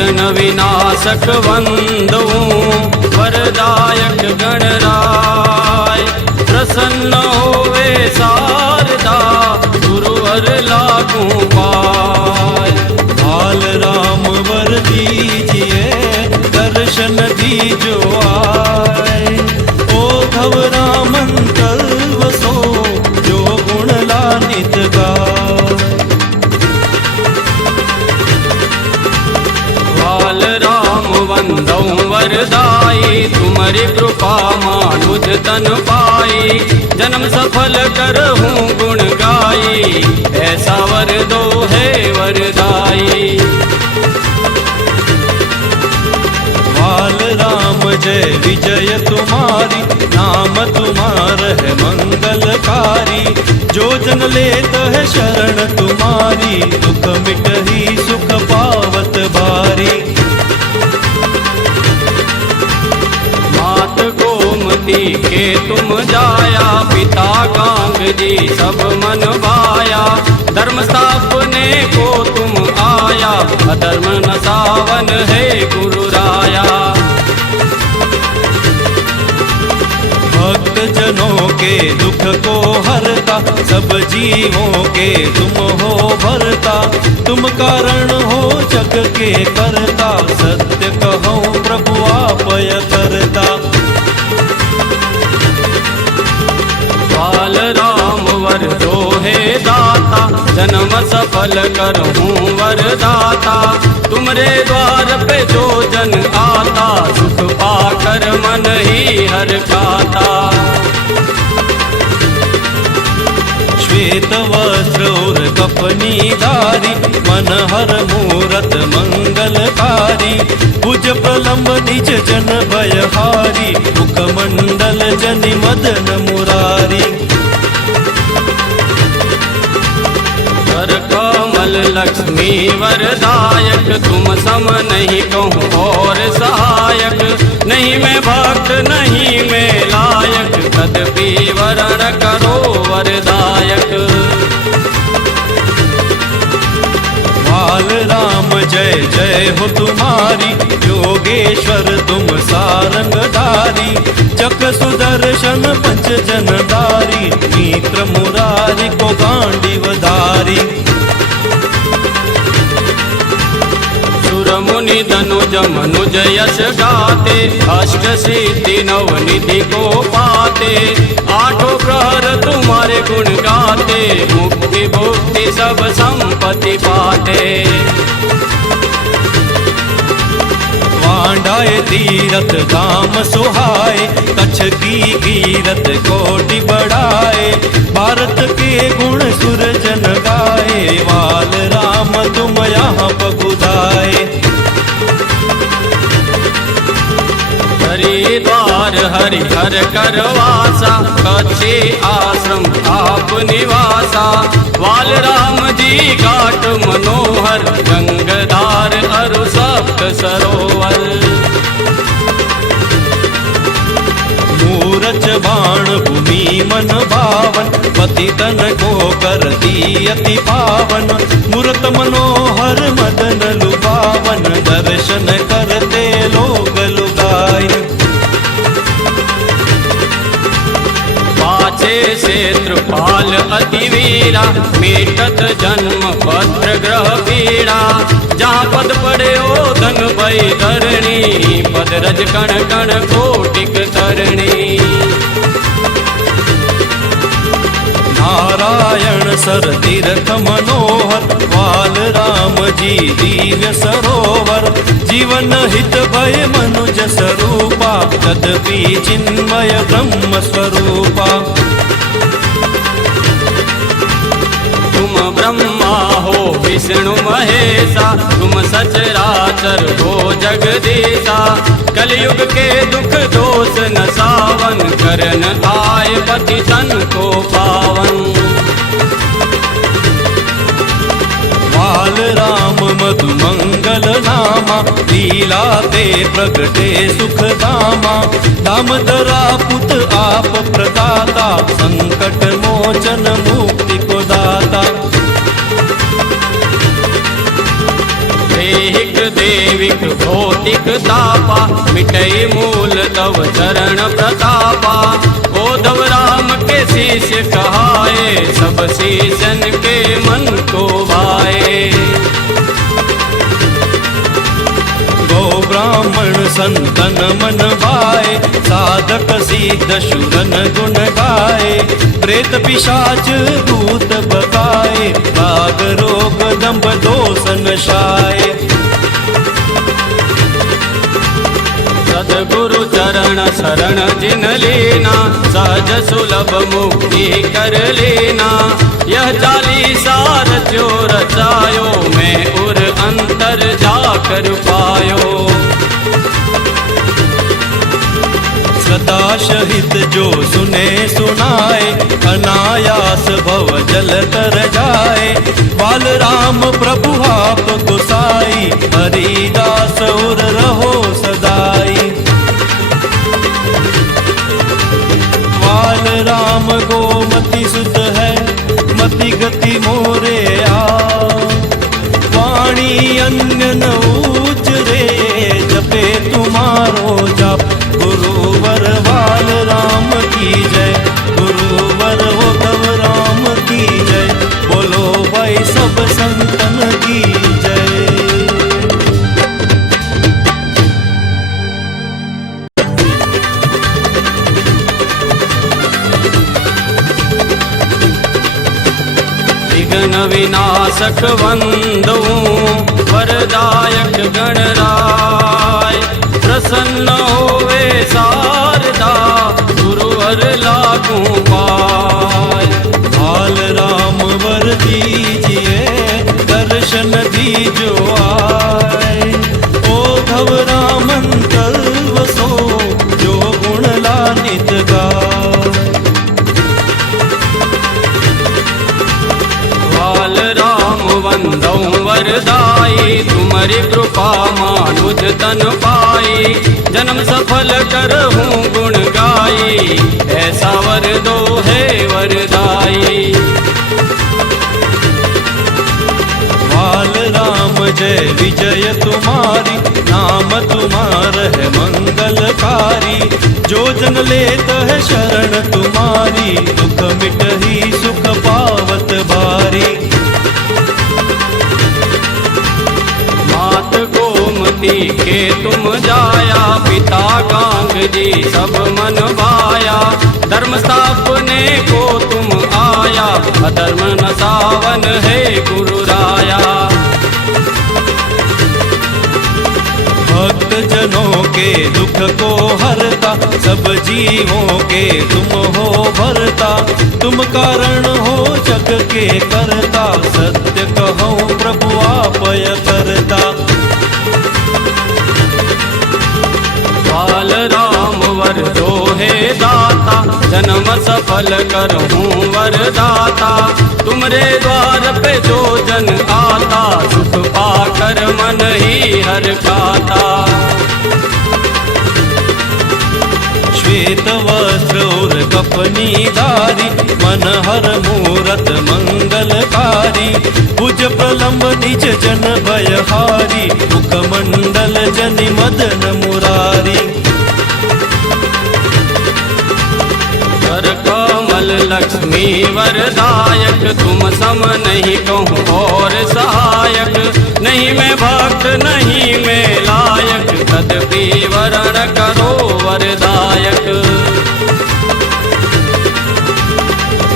विघ्न विनाशक वंदऊं वरदायक गणराय। प्रसन्न होवे शारदा गुरुवर लागू पाय। बाल राम वर दीजिए दर्शन दीजो आए। ओ घबरामन कल्वसो जो गुण लानित गाय। बाल राम वंदऊं वरदाई तुम्हारी कृपा मानुज तन पाई। जन्म सफल करहूँ गुण गाई ऐसा वर दो है वरदाई। बाल राम जय विजय तुम्हारी नाम तुम्हार है मंगलकारी। जो जन लेत है शरण तुम्हारी दुख मिटही सुख पावत भारी। मात गोमती के तुम जाया पिता कांग जी सब मन भाया। धर्म स्थापने को तुम आया अधर्म नसावन है गुरु राया। भक्त जनों के दुख को हरता सब जीवों के तुम हो भरता। तुम कारण हो जग के करता सत्य कहो प्रभु आपय करता। बाल राम वर दो है दाता जन्म सफल करहूँ वरदाता। तुमरे द्वार पे जो जन आता सुख पाकर मन ही हर खाता। श्वेत वस्त्र और कपनी धारी मन हर मूरत मंगलकारी। भुज प्रलंब निज जन भयहारी मुखमंडल जनि मदन मुरारी। कर कमल लक्ष्मी वरदायक तुम सम नहीं कहूँ और सहायक। नहीं मैं भक्त नहीं मैं लायक तदपि वरण करो वरदायक। बाल राम जय जय हो तुम्हारी योगेश्वर तुम सारंगधारी। चक सुदर्शन पंच जनधारी मित्र मुरारी को गांडीवधारी। सुर मुनि धनुज मनुज यश गाते अष्ट सिद्धि नव निधि को पाते। आठों प्रहर तुम्हारे गुण गाते मुक्ति भुक्ति सब संपत्ति पाते। वांडाए तीरथ धाम सुहाए कच्छ की कीरत कोटि बढ़ाए। भारत के गुण सुर जन गाए वाल राम तुम यहाँ पगुधाए। हरिद्वार हरिहर करवासा कच्छी आश्रम आप निवासा। वाल राम जी घाट मनोहर गंगधार अरु सप्त सरोवर। मूरच बाण भूमि मन भावन पतितन को करती अति पावन। मूरत मनोहर मदन लुभावन दर्शन करते लोग लुगाए। पाछे क्षेत्रपाल अति वीरा मेटत जन्म पत्र ग्रह पीड़ा। जहाँ पद पड़े ओ धन भई धरणी पद रज कण कण कोटिक तरणी। नारायण सर तीर्थ मनोहर वाल राम जी दिव्य सरोवर। जीवन हित भय मनुज स्वरूपा तदपि चिन्मय ब्रह्म स्वरूपा। तुम ब्रह्मा हो विष्णु महेशा तुम सचराचर हो जगदीशा। कलयुग के दुख दोष न सावन करन आए पति तन को पावन। बाल राम मधु मंगल नामा लीला ते प्रगटे सुख धामा। दामदरा पुत आप प्रदाता संकट मोचन मुक्ति को दाता। एक देविक भौतिक तापा, मिटई मूल तव चरण प्रतापा। उद्धव राम के शिष्य कहाए, सब शीशन के मन को भाए। गो ब्राह्मण संतन मन भाए, साधक सिद्ध शूरन गुण गाए। प्रेत पिशाच भूत बकाए, राग रोग दंभ दोष नशाए। सद्गुरु चरण शरण जिन लीना, सहज सुलभ मुक्ति कर लेना। यह चालीसा रचो रचायो, मैं उर अंतर जाकर पायो। सदा सहित जो सुने सुनाए, अनायास भव जल तर जाए। बाल राम प्रभु आप गोसाई, हरिदास उर रहो सदाई। बाल राम गोमति सुत है, मति गति मोरे आ। वाणी अन्य न उचरे, जपे तुम्हारो जप। गुरुवर बाल राम की जय, गुरुवर उद्धव राम की जय। बोलो भाई सब संतन की जय। विघ्न विनाशक वंदू, वरदायक गणराय। प्रसन्न होवे शारदा, गुरुवर लागू पाय। बाल राम वर दीजिए, दर्शन दीजो आए। उद्धव राम अंतर वसो, जो गुण लानित गाय। बाल राम वंदौ वरदाई, तुम्हारी कृपा मानुज तन पाई। जन्म सफल करहूँ गुण गाई, ऐसा वर दो है वरदाई। बाल राम जय विजय तुम्हारी, नाम तुम्हार है मंगलकारी। जो जन लेत है शरण तुम्हारी, दुख मिटही सुख पावत भारी। मात गोमती के तुम जाया, पिता गांग जी सब मन भाया। धर्म स्थापने को तुम आया, अधर्म नसावन है गुरु राया। भक्त जनों के दुख को हरता, सब जीवों के तुम हो भरता। तुम कारण हो जग के करता, सत्य कहो प्रभु आपय करता। बाल राम वर दो है दाता, जन्म सफल करहूँ वरदाता। तुमरे द्वार पे जो जन आता, सुख पाकर मन ही हर खाता। श्वेत वस्त्र और कपनी धारी, मन हर मूरत मंगलकारी। भुज प्रलंब निज जन भयहारी, मुखमंडल जनि मदन मुरारी। कर कमल लक्ष्मी वरदायक, तुम सम नहीं कहूँ और सहायक। नहीं मैं भक्त नहीं मैं लायक, तदपि वरण करो वरदायक।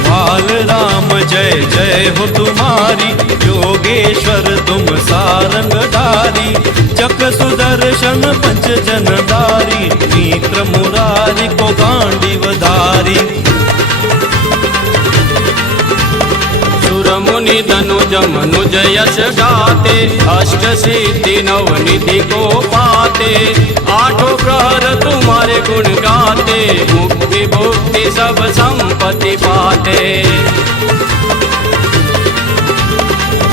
बाल राम जय जय हो तुम्हारी, योगेश्वर तुम सारंगधारी। चक सुदर्शन पंच जनधारी, मित्र मुरारी को गांडीवधारी। सुर मुनि धनुज मनुज यश गाते, अष्ट सिद्धि नव निधि को पाते। आठों प्रहर तुम्हारे गुण गाते, मुक्ति भुक्ति सब संपत्ति पाते।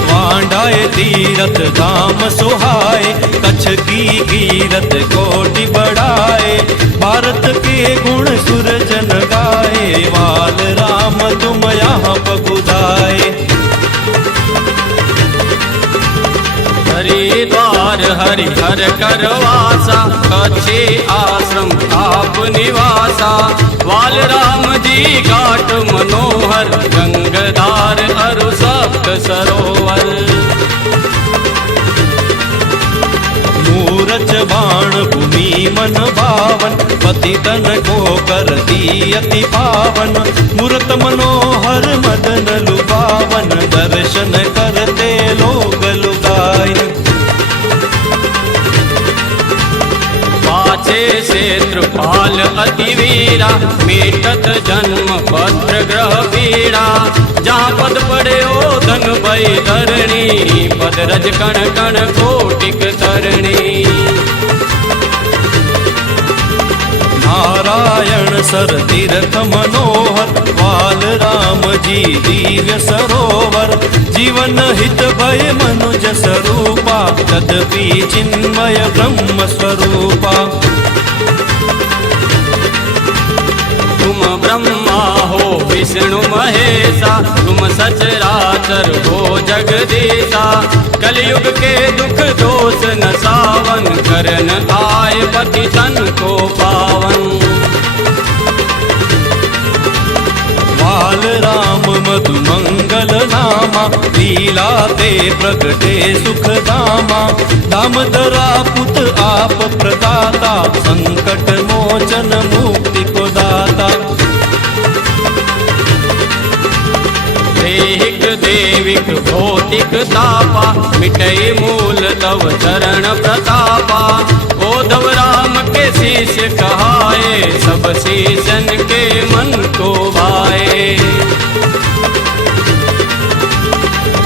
वांडाए तीरथ धाम सुहाए, कच्छ की कीरत कोटि बढ़ाए। भारत के गुण सुरजन गाए, वाल राम तुम यहाँ पगुदाए। हरिद्वार हरिहर करवासा, कच्छी आश्रम आप निवासा। वाल राम जी घाट मनोहर, गंगधार अरु सप्त सरोवर। मूरज बाण भूमि मन भावन, पति तन को करती अति पावन। मूरत मनोहर मदन लुभावन, दर्शन करते लोग लुगाए। पाछे क्षेत्रपाल अति वीरा, मेटत जन्म पत्र ग्रह पीड़ा। जहाँ पद पड़े ओ धन भई धरणी, पद रज कण कण कोटिक तरणी। नारायण सर तीर्थ मनोहर, वाल राम जी दिव्य सरोवर। जीवन हित भय मनुज स्वरूपा, तदपि चिन्मय ब्रह्म स्वरूपा। तुम ब्रह्मा हो विष्णु महेशा, तुम सचराचर हो जगदीशा। कलयुग के दुख दोष नसावन, करन आए पति तन को पावन। वाल राम मधु मंगल नामा, लीला ते प्रगटे सुख धामा। दामदरा पुत आप प्रदाता, संकट मोचन मुक्ति को दाता। देहिक देविक भौतिक तापा, मिटई मूल तव चरण प्रतापा। ओधव राम के शीश कहाए, सब शीशन के मन को भाए।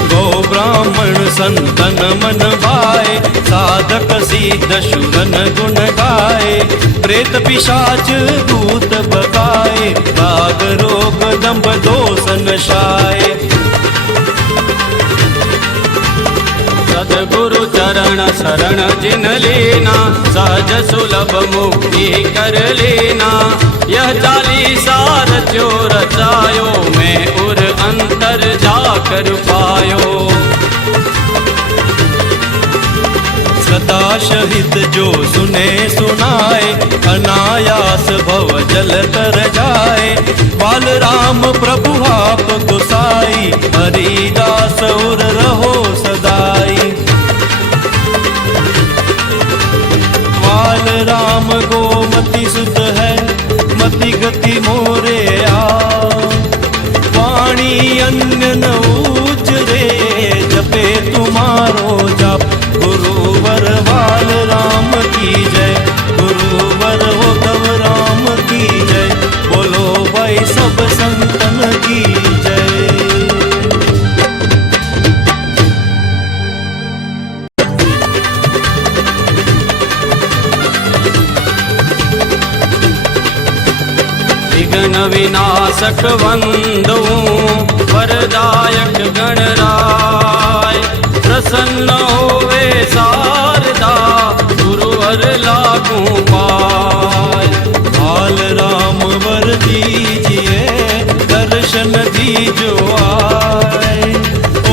गो ब्राह्मण संतन मन भाए, साधक सिद्ध शुरन गुण गाए। प्रेत पिशाच भूत बकाए, राग रोग दंभ दोष नशाए। सद्गुरु चरण शरण जिन लीना, सहज सुलभ मुक्ति कर लेना। यह चालीसा रचो रचायो, मैं उर अंतर जाकर पायो। सदा शहित जो सुने सुनाए, अनायास भव जल तर जाए। बाल राम प्रभु आप गोसाई, हरिदास उर रहो सदाई। बाल राम गोमति सुत है, मति गति मोरे आ। वाणी अन्य न उचरे, जपे तुम्हारो जाप। गुरुवर वाल राम की जय, गुरुवर उद्धव राम की जय। बोलो भाई सब संतन की जय। विघ्न विनाशक वंदू, वरदायक गणराय। प्रसन्न होवे शारदा, गुरुवर लागू पाय। बाल राम वर दीजिए, दर्शन दीजो आए।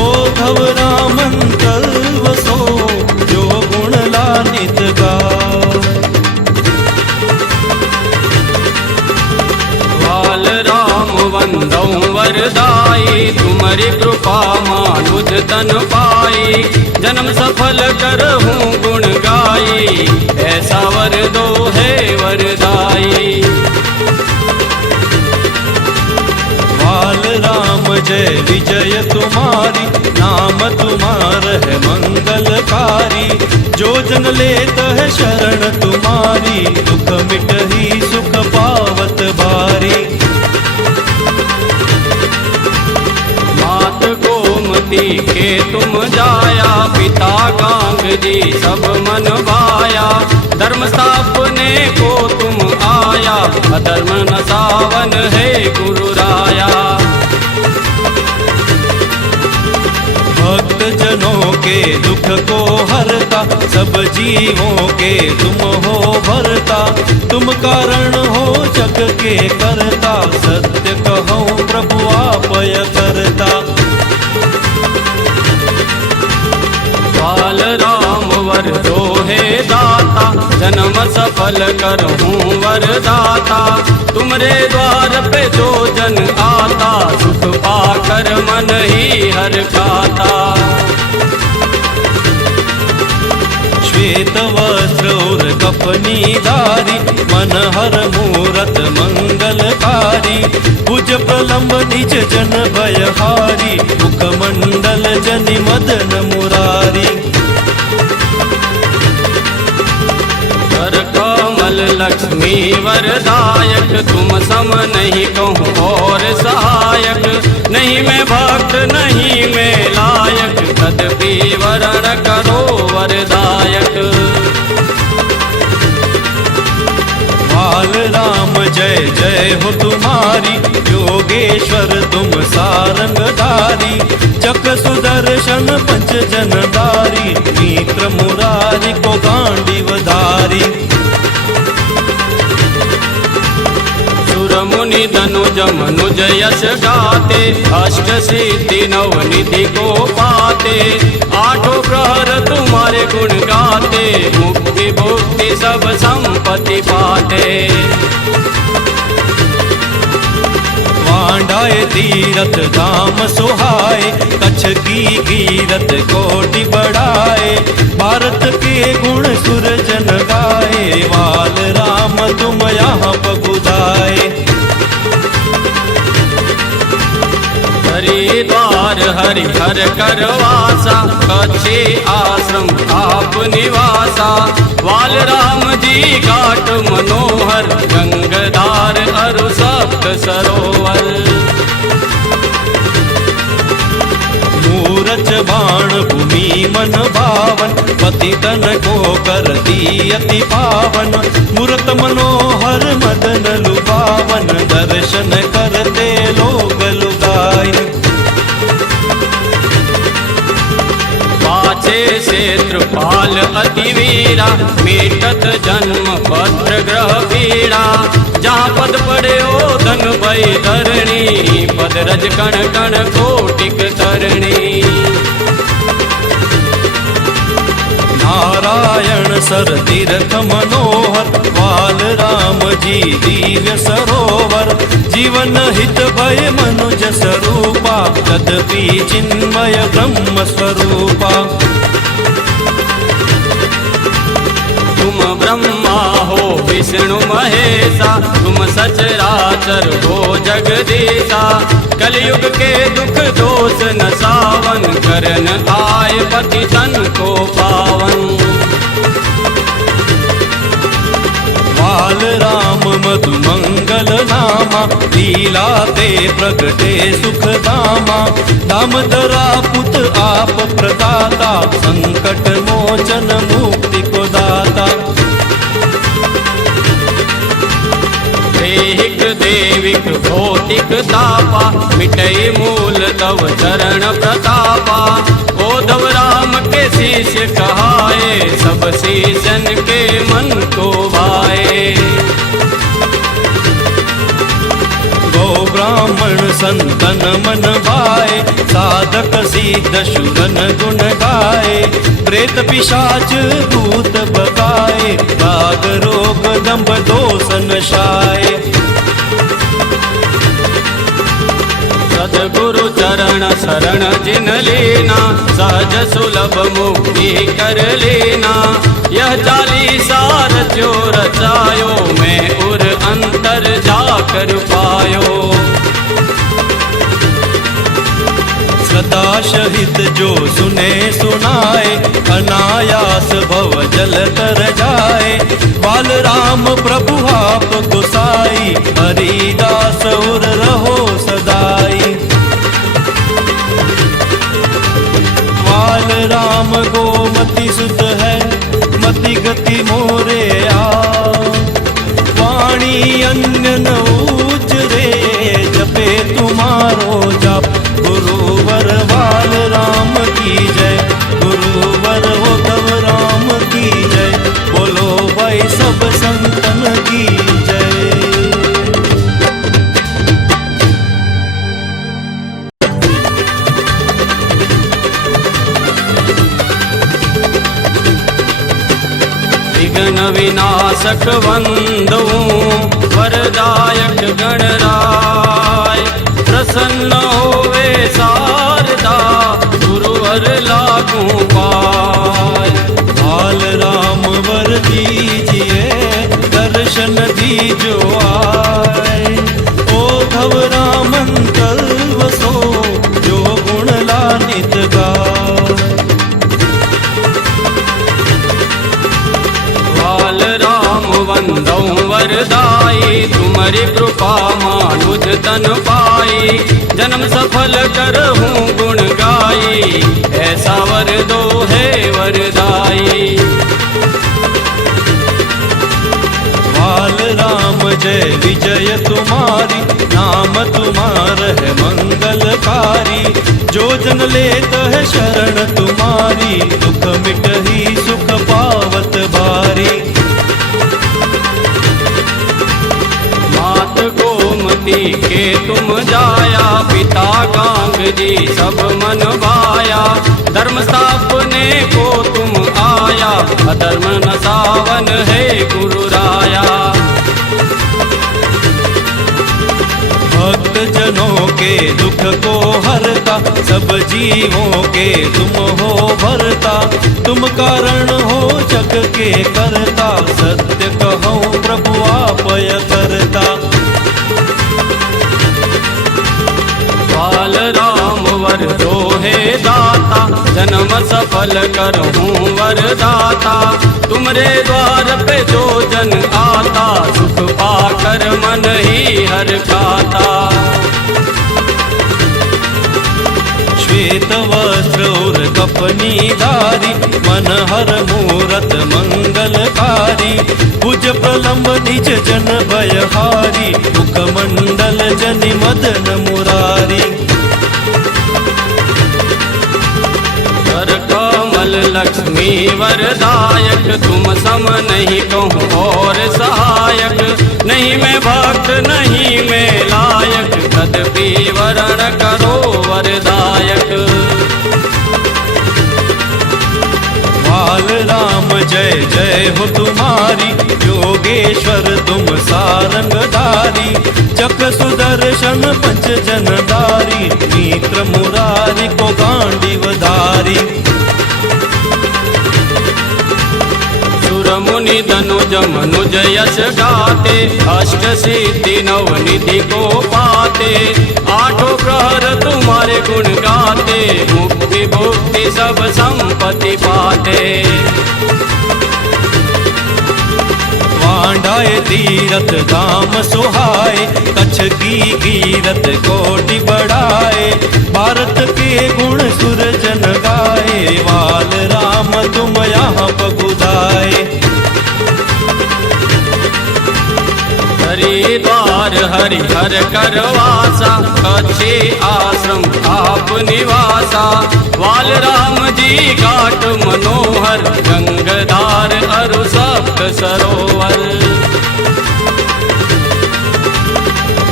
ओधव राम कल्वसो, जो गुण लानित गाय। बाल राम वंदौ वरदाई, तुम्हारी कृपा मानुज तन पाई। जन्म सफल करहूँ गुण गाई, ऐसा वर दो है वरदाई। बाल राम जय विजय तुम्हारी, नाम तुम्हार है मंगलकारी। जो जन लेत है शरण तुम्हारी, दुख मिटही सुख पावत भारी। मात गोमती के तुम जाया, पिता गांग जी सब मन भाया। धर्म स्थापने को तुम आया, अधर्म नसावन है गुरु राया। भक्त जनों के दुख को हरता, सब जीवों के तुम हो भरता। तुम कारण हो जग के करता, सत्य कहो प्रभु आपय करता। बाल राम वर जो है दाता, जन्म सफल करहूँ वरदाता। तुमरे द्वार पे जो जन आता, सुख पाकर मन ही हर खाता। श्वेत वस्त्र और कफनी धारी, मन हर मूरत मंगलकारी। भुज प्रलंब निज जन भयहारी, मुखमंडल जनि मदन मुरारी। कर कमल लक्ष्मी वरदायक, तुम सम नहीं कहूँ और सहायक। नहीं मैं भक्त नहीं मैं लायक, तदपि वरण करो वरदायक। बाल राम जय जय हो तुम्हारी, योगेश्वर तुम सारंगधारी। चक सुदर्शन पंच जनदारी, मित्र मुरारी को गांडीवधारी। सुर मुनि धनुज मनुज यश गाते, अष्ट सिद्धि नव निधि को पाते। आठों प्रहर तुम्हारे गुण गाते, मुक्ति भुक्ति सब संपत्ति पाते। वांडाए तीरथ धाम सुहाए, कच्छ की कीरत कोटि बढ़ाए। भारत के गुण सुर जन गाए, वाल राम तुम यहाँ पगुधाए। हरिद्वार हरिहर करवासा, कच्छे आश्रम आप निवासा। वाल राम जी घाट मनोहर, गंगधार अरु सप्त सरोवर। मूरच बाण भूमि मन भावन, पतितन को करती अति पावन। मूरत मनोहर मदन लुभावन, दर्शन करते लोग लुगाइन। पाछे क्षेत्रपाल अति वीरा, मेटत जन्म पत्र ग्रह पीड़ा। जहाँ पद पड़े ओ धन भई धरणी, पद रज कण कण कोटिक तरणी। नारायण सर तीर्थ मनोहर, वाल राम जी दिव्य सरोवर। जीवन हित भय मनुज स्वरूपा, तदपि चिन्मय ब्रह्म स्वरूपा। तुम ब्रह्मा हो विष्णु महेशा, तुम सचराचर हो जगदीशा। कलयुग के दुख दोष न सावन, करन आए पति तन को पावन। वाल राम मधु मंगल नामा, लीला ते प्रगटे सुख धामा। दामोदरा पुत आप प्रदाता, संकट मोचन मुक्ति को दाता। देहिक देविक भौतिक तापा, मिटई मूल तव चरण प्रतापा। उद्धव राम के शिष्य कहाए, सब शीशन के मन को भाए। गो ब्राह्मण संतन मन भाए, साधक सिद्ध शूरन गुण गाए। प्रेत पिशाच भूत बगाए, राग रोग दंभ दोष नशाए। सद्गुरु चरण शरण जिन लेना, सहज सुलभ मुक्ति कर लेना। यह चालीसा रचो रचायो, मैं उर अंतर जाकर पायो। सदा शहित जो सुने सुनाए, अनायास भव जल तर जाए। बाल राम प्रभु आप गोसाई, हरिदास उर रहो सदाई। बाल राम गोमति सुत है, मति गति मोरे आ। वाणी अन्य न उचरे, जपे तुम्हारो जप। गुरुवर बाल राम की जय, गुरुवर उद्धव राम की जय। बोलो भाई सब संतन की जय। विघ्न विनाशक वंदऊं वरदायक गणराय। प्रसन्न होवे शारदा गुरुवर लागू पाय। बाल राम वर दीजिए दर्शन दीजो आए। ओ घबरामन कल्वसो जो गुण लानित गाय। बाल राम वंदऊं वरदाई तुम्हारी कृपा मानुज तन पाई। जन्म सफल करहूँ गुण गाई ऐसा वर दो है वरदाई। बाल राम जय विजय तुम्हारी नाम तुम्हार है मंगलकारी। जो जन लेत है शरण तुम्हारी दुख मिटही सुख पावत बारी। मात गोमती के तुम जाया पिता कांग जी सब मन भाया। धर्म स्थापने को तुम आया अधर्म नसावन है गुरु राया। भक्त जनों के दुख को हरता सब जीवों के तुम हो भरता। तुम कारण हो जग के करता सत्य कहूँ प्रभु आपय करता। बाल राम वर दो है दाता जन्म सफल करहूँ वरदाता। तुमरे द्वार पे जो जन आता सुख पाकर मन ही हर गाता। श्वेत वस्त्र और कपनी धारी मन हर मूरत मंगलकारी। भुज प्रलंब निज जन भयहारी मुखमंडल जनि मदन मुरारी। कर कमल लक्ष्मी वरदायक तुम सम नहीं कहूँ और सहायक। नहीं मैं भक्त नहीं मैं लायक तदपि वरण करो वरदायक। बाल राम जय जय हो तुम्हारी योगेश्वर तुम सारंगधारी। चक सुदर्शन पंच जनदारी मित्र मुरारी को गांडीवधारी। सुर मुनि धनुज मनुज यश गाते अष्ट सिद्धि नव निधि को पाते। आठों प्रहर तुम्हारे गुण गाते मुक्ति भुक्ति सब संपत्ति पाते। वांडाए तीरथ धाम सुहाए कच्छ की कीरत कोटि बढ़ाए। भारत के गुण सुरजन गाए वाल राम तुम यहाँ पगुदाए। हरिद्वार हरिहर करवासा कच्छी आश्रम आप निवासा। वाल राम जी घाट मनोहर गंगधार अरु सप्त सरोवर।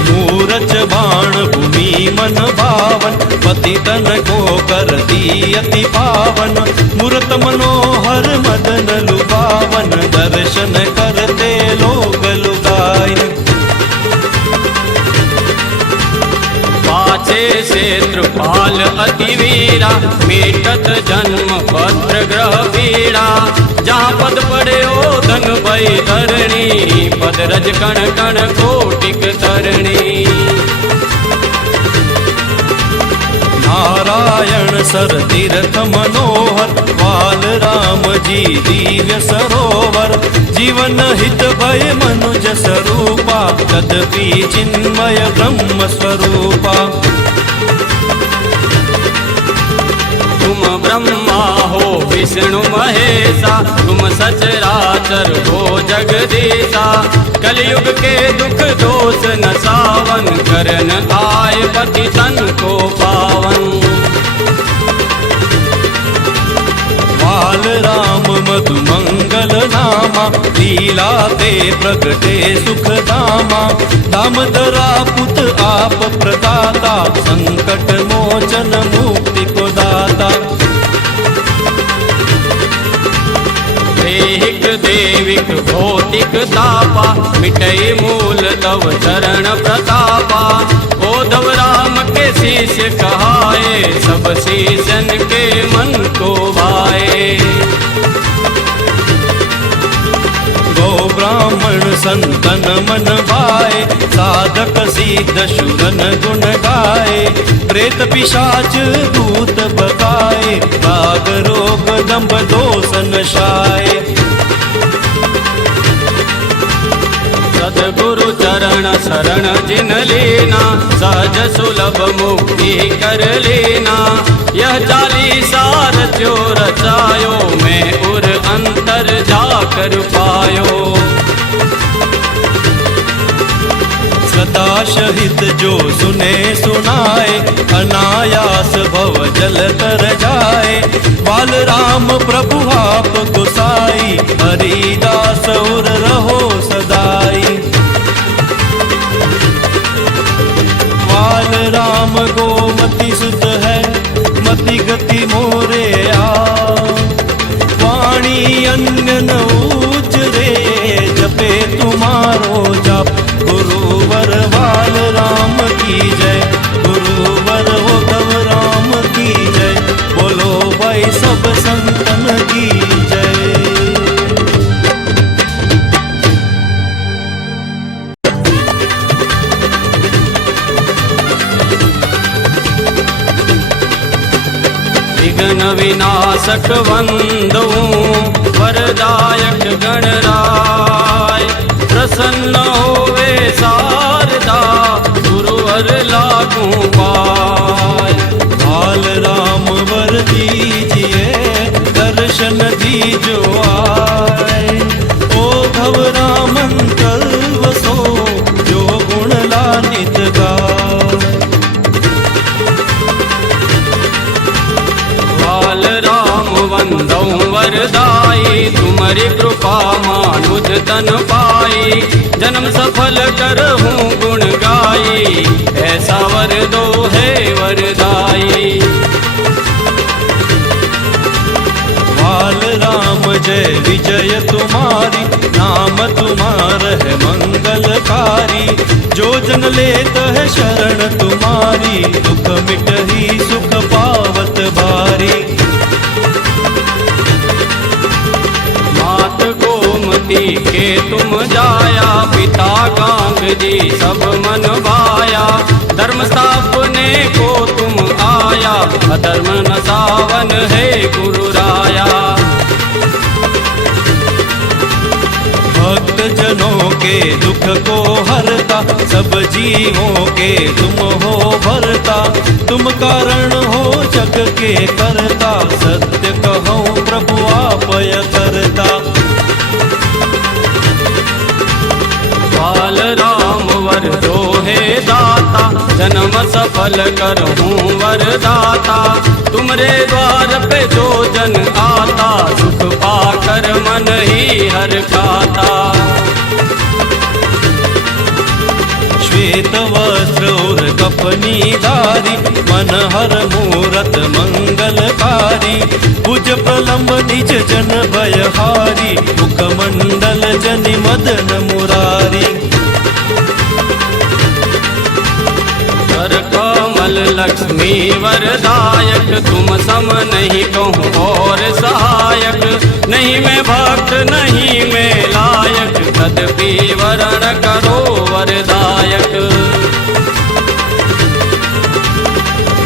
मूरच बाण भूमि मन भावन पतितन को करती अति पावन। मूरत मनोहर मदन लुभावन दर्शन करते लोग लुगाइन। पाछे क्षेत्रपाल अति वीरा मेटत जन्म पत्र ग्रह पीड़ा। जहाँ पद पड़े ओ धन भई धरणी पद रज कण कण कोटिक तरणी। नारायण सर तीर्थ मनोहर वाल राम जी दिव्य सरोवर। जीवन हित भय मनुज स्वरूपा तदपि चिन्मय ब्रह्म स्वरूपा। तुम ब्रह्मा हो विष्णु महेशा तुम सचराचर हो जगदीशा। कलयुग के दुख दोष नसावन करन आए पति तन को पावन। वाल राम मधु मंगल नामा लीला ते प्रगटे सुख धामा। दामदरा पुत आप प्रदाता संकट मोचन मुक्ति को दाता। देहिक देवी कौटिक तापा, मिटई मूल तव चरण प्रतापा। ओधव राम के शीश कहाए, सब शीशन के मन को भाए। गो ब्राह्मण संतन मन भाए, साधक सिद्ध शूरन गुण गाए। प्रेत पिशाच भूत बकाए, राग रोग दंभ दोष नशाए। सद्गुरु चरण शरण जिन लीना, सहज सुलभ मुक्ति कर लेना। यह चालीसा रचो रचायो, मैं उर अंतर जाकर पायो। सदा शहित जो सुने सुनाए, अनायास भव जल तर जाए। बाल राम प्रभु आप गुसाई, हरिदास उर रहो सदाई। बाल राम गोमति सुत है, मति गति मोरे आ। वाणी अन्य न उचरे, जपे तुम्हारो जाप। गुरुवर बाल राम की जय, गुरुवर उद्धव राम की जय। बोलो भाई सब संतन की जय। विघ्न विनाशक वंदू, वरदायक गणराय। प्रसन्न होवे शारदा, गुरुवर लागू पाय। बाल राम वर दीजिए, दर्शन दीजो आए। ओधव राम अंतल वसो, जो गुण लानित गाय। बाल राम वंदौ वरदाई, तुम्हारी कृपा मानुज तन पाई। जन्म सफल करहूँ गुण गाई, ऐसा वर दो है वरदाई। बाल राम जय विजय तुम्हारी, नाम तुम्हार है मंगलकारी। जो जन लेत है शरण तुम्हारी, दुख मिटही सुख पावत भारी। मात गोमती के तुम जाया, पिता गांग जी सब मन भाया। धर्म स्थापने को तुम आया, अधर्म नसावन है गुरु राया। भक्त जनों के दुख को हरता, सब जीवों के तुम हो भरता। तुम कारण हो जग के करता, सत्य कहो प्रभु आपय करता। बाल राम वर दो है दाता, जन्म सफल करहूँ वरदाता। तुमरे द्वार पे जो जन आता, सुख पाकर मन ही हर खाता। श्वेत वस्त्र और कफनी धारी, मन हर मूरत मंगलकारी। भुज प्रलंब निज जन भयहारी, मुखमंडल जनि मदन मुरारी। कर कमल लक्ष्मी वरदायक, तुम सम नहीं कहूँ और सहायक। नहीं मैं भक्त नहीं मैं लायक, तदपि वरण करो वरदायक।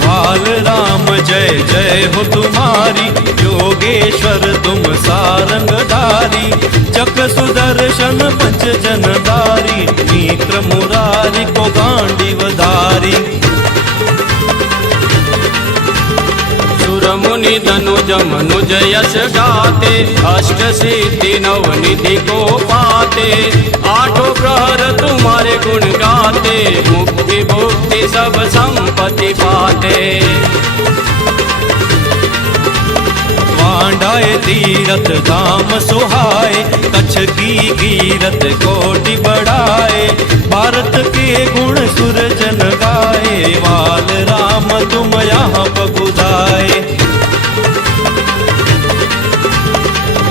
बाल राम जय जय हो तुम्हारी, योगेश्वर तुम सारंगधारी। चक सुदर्शन पंच जनदारी, नेत्र मुरारी को गांडीवधारी। सुर मुनि धनुज मनुज यश गाते, अष्ट सिद्धि नव निधि को पाते। आठों प्रहर तुम्हारे गुण गाते, मुक्ति भुक्ति सब संपत्ति पाते। वांडाए तीरथ धाम सुहाए, कच्छ की कीरत कोटि बढ़ाए। भारत के गुण सुर जन गाए, वाल राम तुम यहाँ पगुदाए।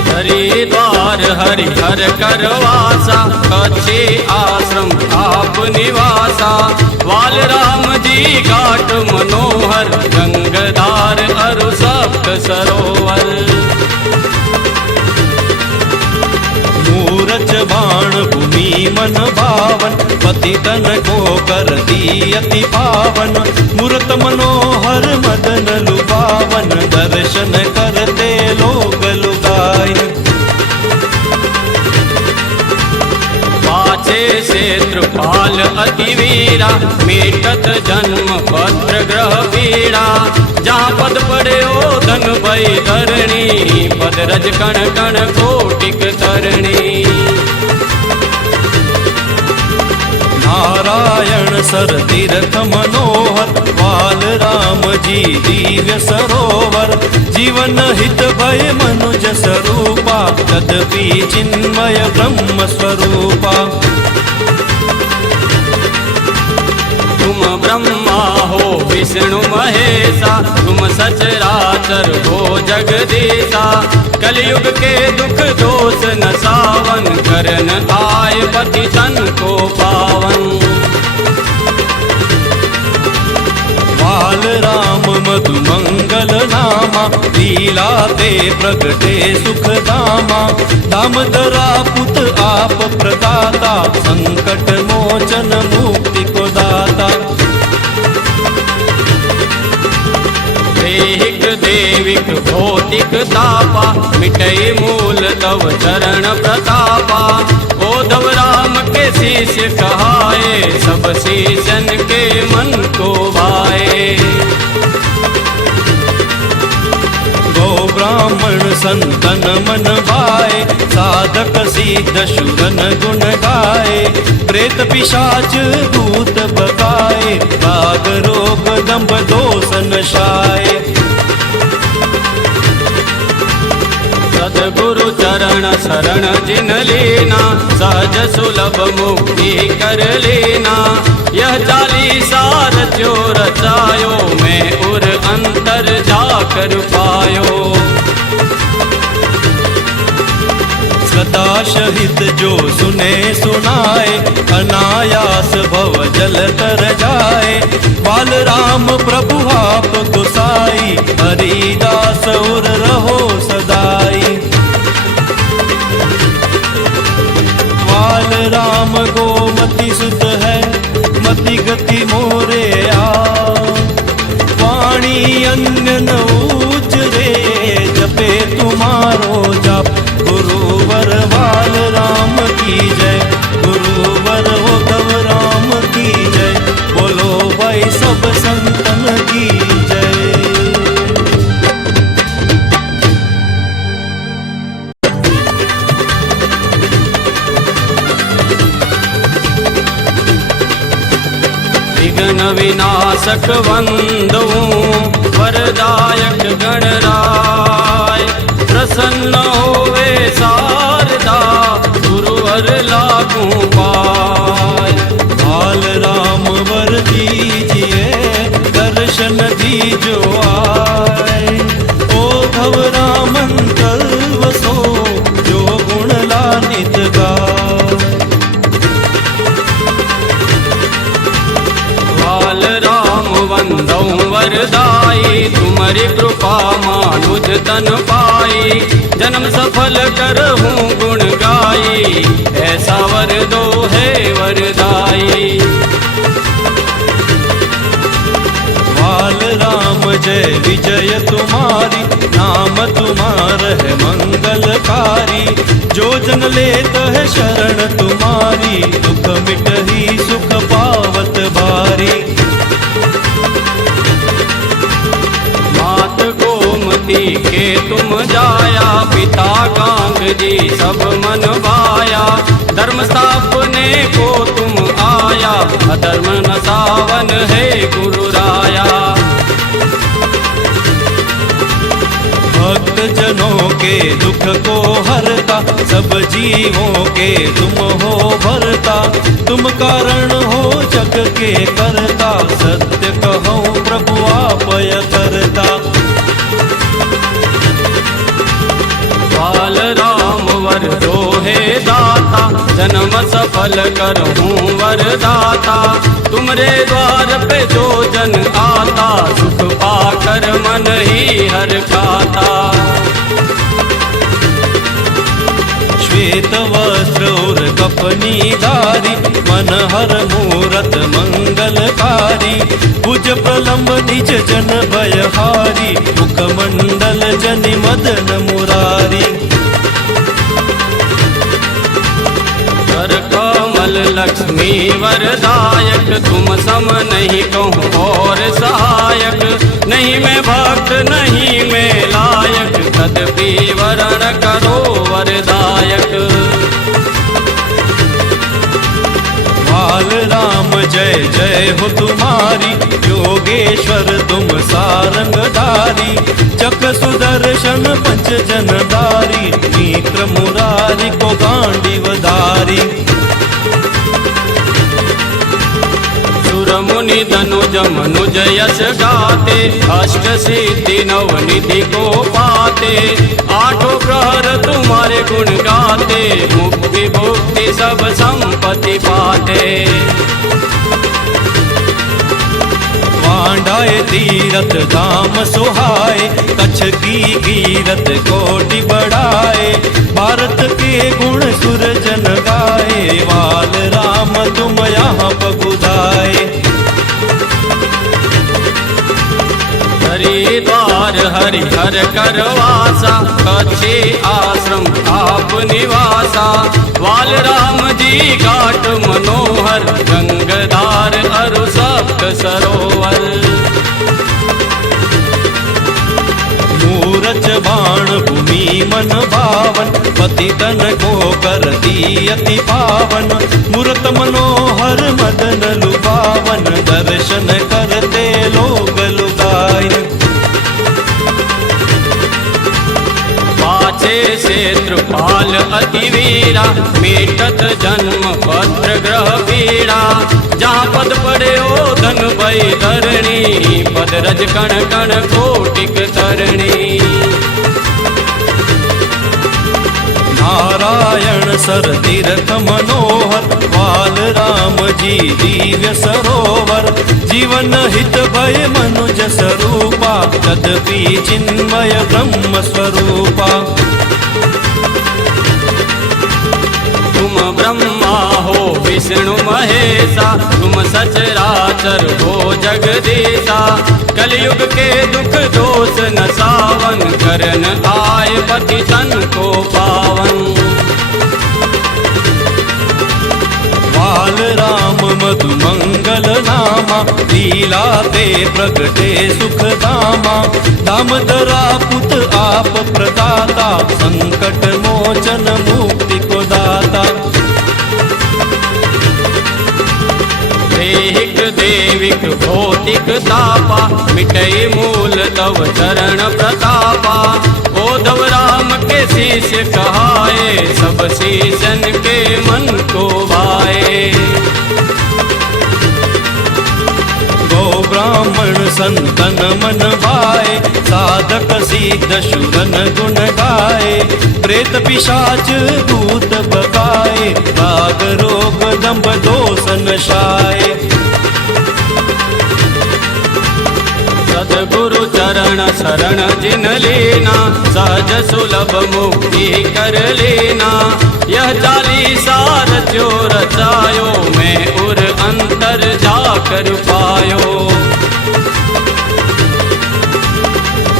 हरिद्वार हरिहर करवासा, कच्छे आश्रम आप निवासा। वाल राम जी घाट मनोहर, गंगधार अरु सप्त सरोवर। मूरज बाण भूमि मन भावन, पति तन को करती अति पावन। मूरत मनोहर मदन लुभावन, दर्शन करते लोग लुगाए। पाछे क्षेत्रपाल अति वीरा, मेटत जन्म पत्र ग्रह पीड़ा। जहाँ पद पड़े ओ धन भई धरणी, पद रज कण कण कोटिक तरणी। नारायण सर तीर्थ मनोहर, वाल राम जी दिव्य सरोवर। जीवन हित भय मनुज स्वरूपा, तदपि चिन्मय ब्रह्म स्वरूपा। तुम ब्रह्मा हो विष्णु महेशा, तुम सचराचर हो जगदीशा। कलयुग के दुख दोष न सावन, करन आए पति तन को पावन। वाल राम मधु मंगल नामा, लीला ते प्रगटे सुख धामा। दामदरा पुत आप प्रदाता, संकट मोचन मुक्ति को दाता। देहिक देविक भौतिक तापा, मिटई मूल तव चरण प्रतापा। ओधव राम के शिष्य कहाए, सब शिष्यन के मन को भाए। गो ब्राह्मण संतन मन भाए, साधक सिद्ध शूरन गुण गाए। प्रेत पिशाच भूत बकाए, राग रोग दंभ दोष नशाए। सद्गुरु चरण शरण जिन लीना, सहज सुलभ मुक्ति कर लेना। यह चालीसा रचो रचायो, मैं उर अंतर जाकर पायो। सदा शहित जो सुने सुनाए, अनायास भव जल तर जाए। बाल राम प्रभु आप गोसाई, हरिदास उर रहो सदाई। बाल राम गोमति सुत है, मति गति मोरे आ। वाणी अन्य न उचरे, जपे तुम्हारो जप। गुरुवर वाल राम की जय, गुरुवर उद्धव राम की जय। बोलो भाई सब संतन की जय। विघ्न विनाशक वंदू, वरदायक गणराय। प्रसन्न होवे शारदा, गुरुवर लागू पाय। बाल राम वर दीजिए, दर्शन दीजो आए। ओधव रामन कल्वसो, जो गुण लानित गाय। बाल राम वंदौ वरदाई, तुम्हारी कृपा मानुज तन पाई। जन्म सफल करहूँ गुण गाई, ऐसा वर दो है वरदाई। बाल राम जय विजय तुम्हारी, नाम तुम्हार है मंगलकारी। जो जन लेत है शरण तुम्हारी, दुख मिटही सुख पावत भारी। मात गोमती के तुम जाया, पिता कांग जी सब मन भाया। धर्म स्थापने को तुम आया, अधर्म नसावन है गुरु राया। भक्त जनों के दुख को हरता, सब जीवों के तुम हो भरता। तुम कारण हो जग के करता, सत्य कहो प्रभु आपय करता। बाल राम वर दो जन्म सफल करहूँ वरदाता। तुमरे द्वार पे जो जन आता, सुख पाकर मन ही हर खाता। श्वेत वस्त्र और कपनी धारी, मन हर मूरत मंगलकारी। भुज प्रलंब निज जन भयहारी, मुखमंडल जनि मदन मुरारी। कर कमल लक्ष्मी वरदायक, तुम सम नहीं कहूँ और सहायक। नहीं मैं भक्त नहीं मैं लायक, तदपि वरण करो वरदायक। बाल राम जय जय हो तुम्हारी, योगेश्वर तुम सारंगधारी। चक सुदर्शन पंच जनधारी, मित्र मुरारी को गांडीवधारी। सुर मुनि धनुज मनुज यश गाते, अष्ट सिद्धि नव निधि को पाते। आठों प्रहर तुम्हारे गुण गाते, मुक्ति भुक्ति सब संपत्ति पाते। वांडाए तीरथ धाम सुहाए, कच्छ की कीरत कोटि बढ़ाए। भारत के गुण सुर जन गाए, वाल राम तुम यहाँ पगुधाए। हरिद्वार हरिहर करवासा, कच्छी आश्रम आप निवासा। वाल राम जी घाट मनोहर, गंगधार अरु सप्त सरोवर। मूरज बाण भूमि मन भावन, पतितन को करती अति पावन। मूरत मनोहर मदन लुभावन, दर्शन करते लोग लुभाए। पाछे क्षेत्रपाल अति वीरा, मेटत जन्म पत्र ग्रह पीड़ा। जहाँ पद पड़े ओ धन भई धरणी, पद रज कण कण कोटिक तरणी। नारायण सर तीर्थ मनोहर, वाल राम जी दिव्य सरोवर। जीवन हित भय मनुज स्वरूपा, तदपि चिन्मय ब्रह्म स्वरूपा। तुम ब्रह्मा हो विष्णु महेशा, तुम सचराचर हो जगदीशा। कलयुग के दुख दोष नसावन, करन आए पति तन को पावन। वाल राम मधु मंगल नामा, लीला ते प्रगटे सुख धामा। दामदरा पुत आप प्रदाता, संकट मोचन मुक्ति को दाता। देहिक देविक भौतिक तापा, मिटई मूल तव चरण प्रतापा। ओधव राम के शिष्य कहाए, सब शीशन के मन को भाए। गो ब्राह्मण संतन मन भाए, साधक सिद्ध शुरन गुण गाए। प्रेत पिशाच भूत बकाए, राग रोग दंभ दोष नशाए। सद्गुरु चरण शरण जिन लेना, सहज सुलभ मुक्ति कर लेना। यह चालीसा रचो रचायो, मैं उर अंतर जाकर पायो।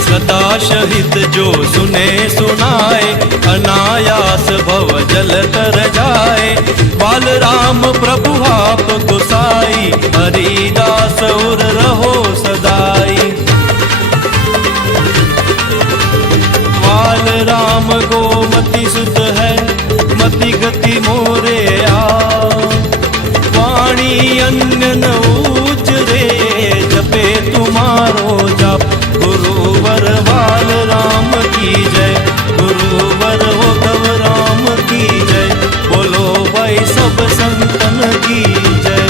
सदा शहित जो सुने सुनाए, अनायास भव जल तर जाए। बाल राम प्रभु आप गोसाई, हरिदास उर रहो सदाई। बाल राम गोमति सुत है, मति गति मोरे आ। वाणी अन्य न उचरे, जपे तुम्हारो जप। गुरुवर बाल राम की जय, गुरुवर उद्धव राम की जय। बोलो भाई सब संतन की जय।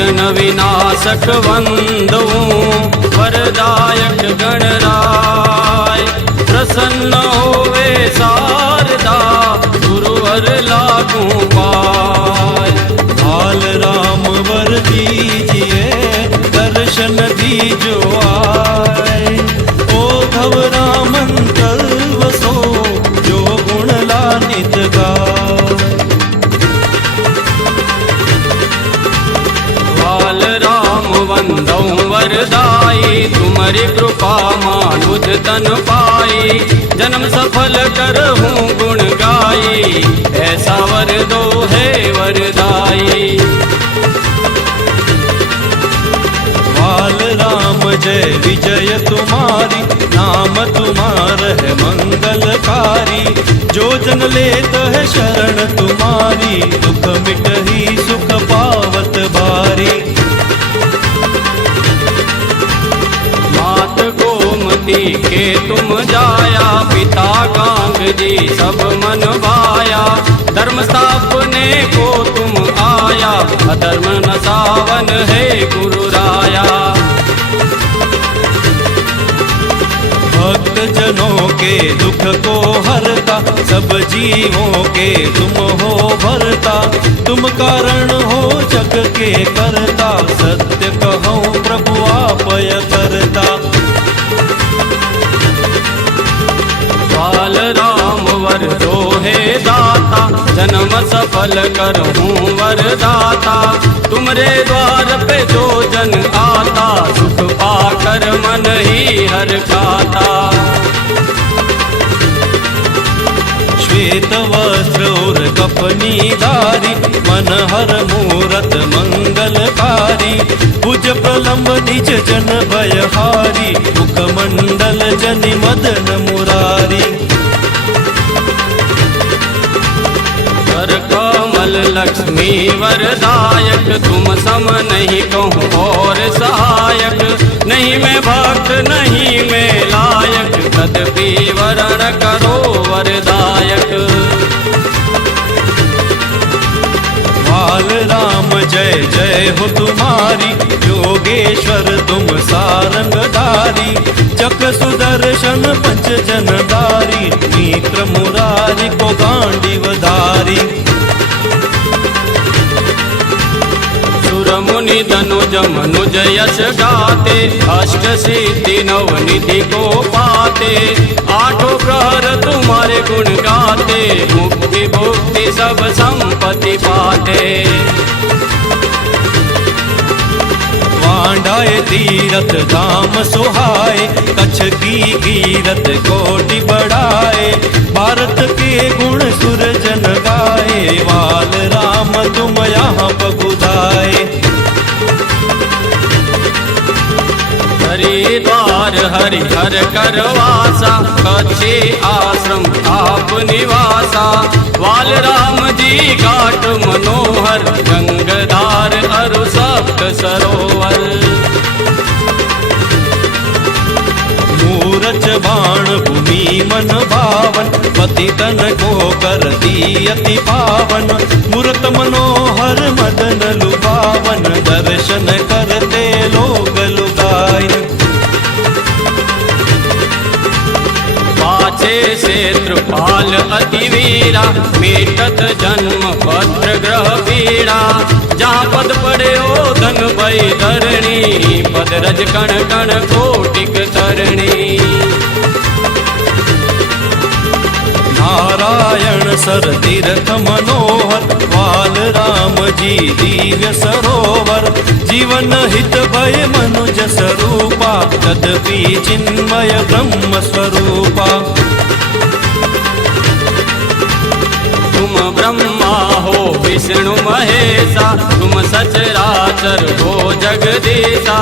विघ्न विनाशक वंदऊं वरदायक गणराय। प्रसन्न होवे शारदा गुरुवर लागू पाय। भाल राम वर दीजिए दर्शन दीजो आए। ओ घबरामन कल वसो जो गुण लानित गाय। भाल राम वंदऊं वरदाई तुम्हारी कृपा मानुज तन पाई। जन्म सफल करहूँ गुण गाई ऐसा वर दो है वरदाई। भाल राम जय विजय तुम्हारी नाम तुम्हार है मंगलकारी। जो जन लेत है शरण तुम्हारी दुख मिटही सुख पावत भारी। मात गोमती के तुम जाया पिता कांग जी सब मन भाया। धर्म स्थापने को तुम आया अधर्म नसावन है गुरु राया। भक्त जनों के दुख को हरता सब जीवों के तुम हो भरता। तुम कारण हो जग के करता सत्य कहूँ प्रभु आपय करता। बाल राम वर दो है दाता जन्म सफल करहूँ वरदाता। तुमरे द्वार पे जो जन आता सुख पाकर मन ही हर खाता। श्वेत वस्त्र और कपनी धारी मन हर मूरत मंगलकारी। भुज प्रलंब निज जन भयहारी मुखमंडल जनि मदन मुरारी। कर कमल लक्ष्मी वरदायक तुम सम नहीं कहूँ और सहायक। नहीं मैं भक्त नहीं मैं लायक तदपि वरण करो वरदायक। भाल राम जय जय हो तुम्हारी योगेश्वर तुम सारंगधारी। चक सुदर्शन पंच जनदारी नेत्र मुरारी को गांडीवधारी। सुर मुनि धनुज मनुज यश गाते अष्ट सिद्धि नव निधि को पाते। आठों प्रहर तुम्हारे गुण गाते मुक्ति भुक्ति सब संपत्ति पाते। वांडाए तीरथ धाम सुहाए कच्छ की कीरत कोटि बढ़ाए। भारत के गुण सुर जन गाए वाल राम तुम यहाँ पगुधाए। हरिद्वार हरिहर करवासा कच्छे आश्रम आप निवासा। वाल राम जी घाट मनोहर गंगधार अरु सप्त सरोवर। मूरच बाण भूमि मन भावन पतितन को करती अति पावन। मूरत मनोहर मदन लुभावन दर्शन करते लोग लुगाइन। पाछे क्षेत्रपाल अति वीरा मेटत जन्म पत्र ग्रह पीड़ा। जहाँ पद पड़े ओ धन भई धरणी पद रज कण कण कोटिक तरणी। नारायण सर तीर्थ मनोहर वाल राम जी दिव्य सरोवर। जीवन हित भय मनुज स्वरूपा तदपि चिन्मय ब्रह्म स्वरूपा। तुम ब्रह्मा हो विष्णु महेशा तुम सचराचर हो जगदीशा।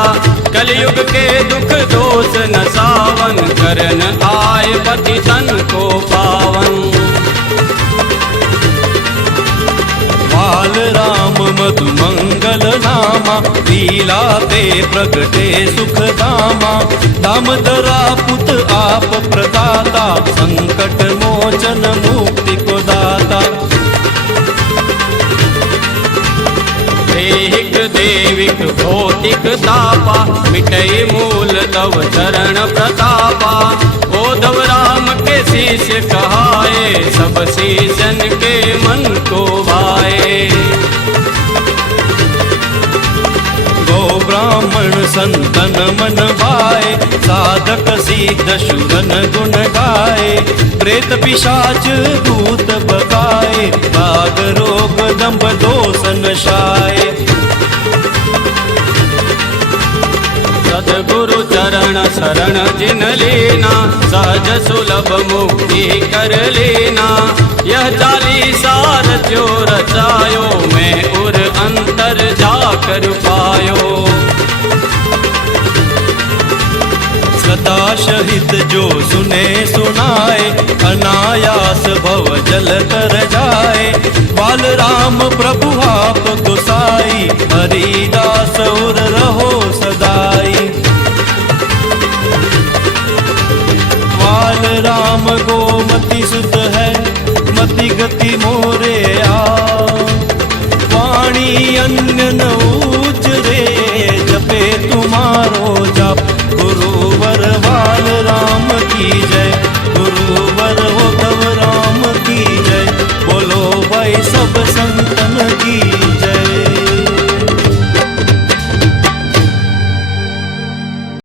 कलयुग के दुख दोष न सावन करन आए पति तन को पावन। वाल राम मधु मंगल नामा लीला ते प्रगटे सुख धामा। दामदरा पुत आप प्रदाता संकट मोचन मुक्ति को दाता। देहिक देविक कौशिक तापा, मिटई मूल तव चरण प्रतापा। उद्धव राम के शिष्य कहाए, सब शीशन के मन को भाए। गो ब्राह्मण संतन मन भाए, साधक सिद्ध शूरन गुण गाए। प्रेत पिशाच दूत बगाए, राग रोग दंभ दोष नशाए। सद्गुरु चरण शरण जिन लीना, सहज सुलभ मुक्ति कर लेना। यह चालीसा रचो रचायो, मैं उर अंतर जाकर पायो। सदा सहित जो सुने सुनाए, अनायास भव जल तर जाए। बाल राम प्रभु आप गोसाई, हरिदास उर रहो सदाई। बाल राम गोमति सुत है, मति गति मोरे आ। वाणी अन्य न